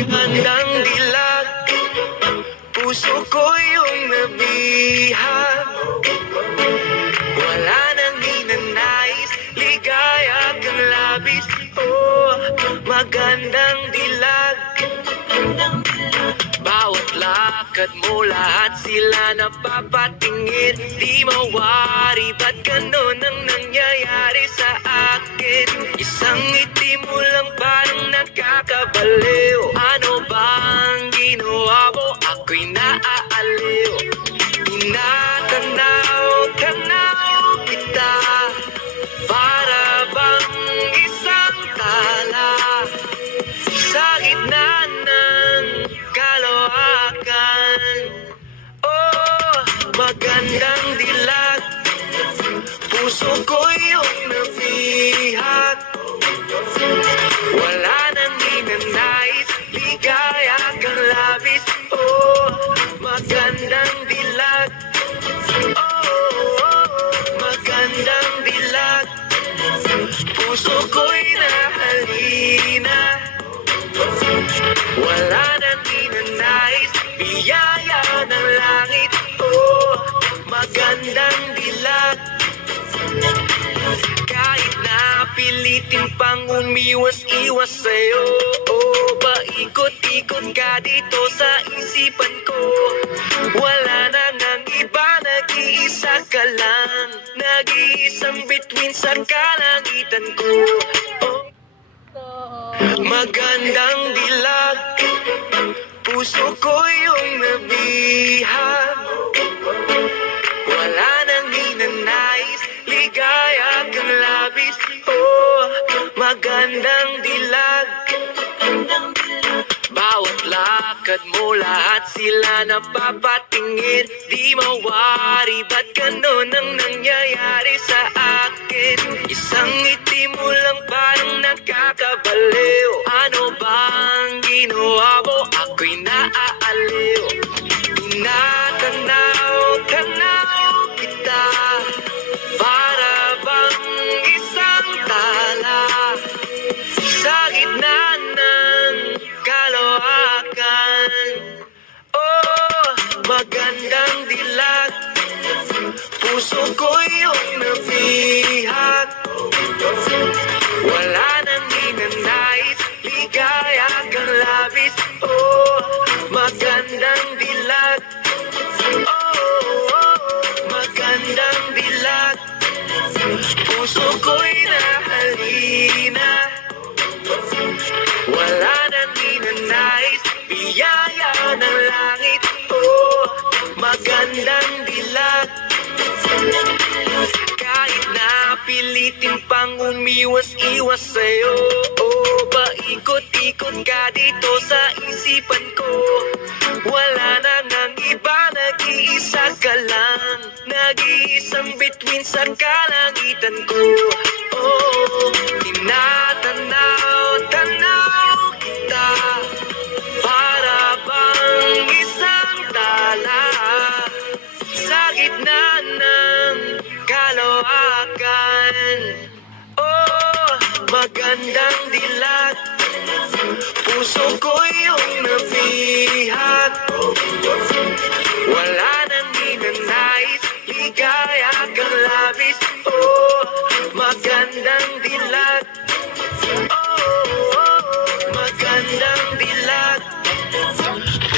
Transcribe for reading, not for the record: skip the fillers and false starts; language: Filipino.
Magandang dilag, puso ko yung nabihag. Wala nang ninanais, ligaya kang labis. Oh, magandang dilag. Bawat lakad mo, lahat sila napapatingin. Di mawari, ba't ganon ang nangyayari sa akin? Isang ngiti mo lang parang nakakabaliw. Ano bang ginawa mo? Ako'y naaaliw. Tinatanaw kita, para bang isang tala sa gitna ng kalawakan. Oh, magandang dilag, puso ko yung nabihag. Wala nang ninanais, ligaya kang labis. Oh, magandang dilag. Oh, magandang dilag, puso ko'y nahalina. Wala nang ninanais, biyaya ng langit. Oh, magandang dilag. Kahit na pilitin pang umiwas-iwas sa'yo, oh, paikot-ikot ka dito sa isipan ko. Wala na ngang iba, nag-iisa ka lang. Nag-iisang bituin sa kalangitan ko. Oh, magandang dilag, puso ko yung nabihag. Wala nang ninanais, ligaya kang labis. Oh, magandang dilag. Bawat lakad mo, lahat sila napapatingin. Di mawari, ba't ganon ang nangyayari sa akin? Isang ngiti mo lang parang nakakabaliw. Ano bang ginawa mo? Ako'y naaaliw. Tinatanaw kita, para bang isang tala sa gitna ng kalawakan. Oh, magandang dilag, puso ko yung nabihag. Wala nang ninanais, ligaya kang labis. Oh, magandang dilag. Oh, magandang dilag, puso ko'y nahalina. Wala nang ninanais, biyaya ng langit. Oh, magandang dilag. Kahit na pilitin pang umiwas-iwas sa'yo, oh, paikot-ikot ka dito sa isipan ko. Wala na ngang iba, nag-iisa ka lang. Nag-iisang bituin sa kalangitan ko. Oh, tinatanaw kita, para bang isang tala sa gitna ng kalawakan. Oh, magandang dilag, puso ko yung